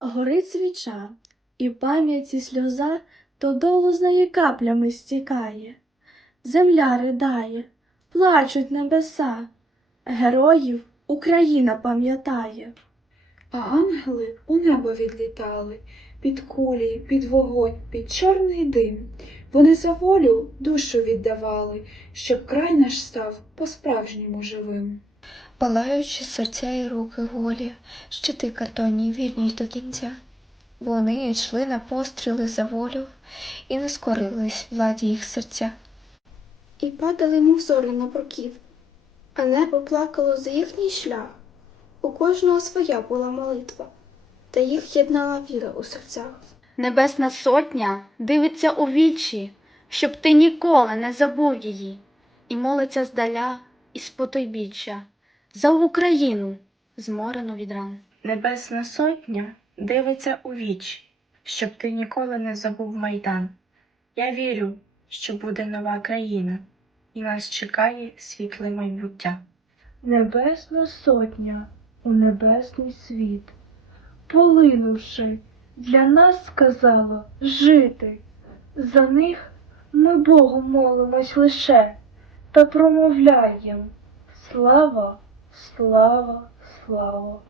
Горить свіча, і пам'яті сльоза додолу з неї каплями стікає. Земля ридає, плачуть небеса, героїв Україна пам'ятає. А ангели у небо відлітали, під кулі, під вогонь, під чорний дим. Вони за волю душу віддавали, щоб край наш став по-справжньому живим. Палаючи серця і руки голі, щити картонні вільні до кінця. Вони йшли на постріли за волю і не скорились владі їх серця. І падали, мов зорі на бруків, а небо плакало за їхній шлях. У кожного своя була молитва, та їх єднала віра у серцях. Небесна сотня дивиться у вічі, щоб ти ніколи не забув її, і молиться здаля із потойбіччя за Україну, зморену від ран. Небесна сотня дивиться у віч, щоб ти ніколи не забув майдан. Я вірю, що буде нова країна, і нас чекає світле майбуття. Небесна сотня у небесний світ, полинувши, для нас сказала жити. За них ми Богу молимось лише та промовляєм Слава, слава, слава.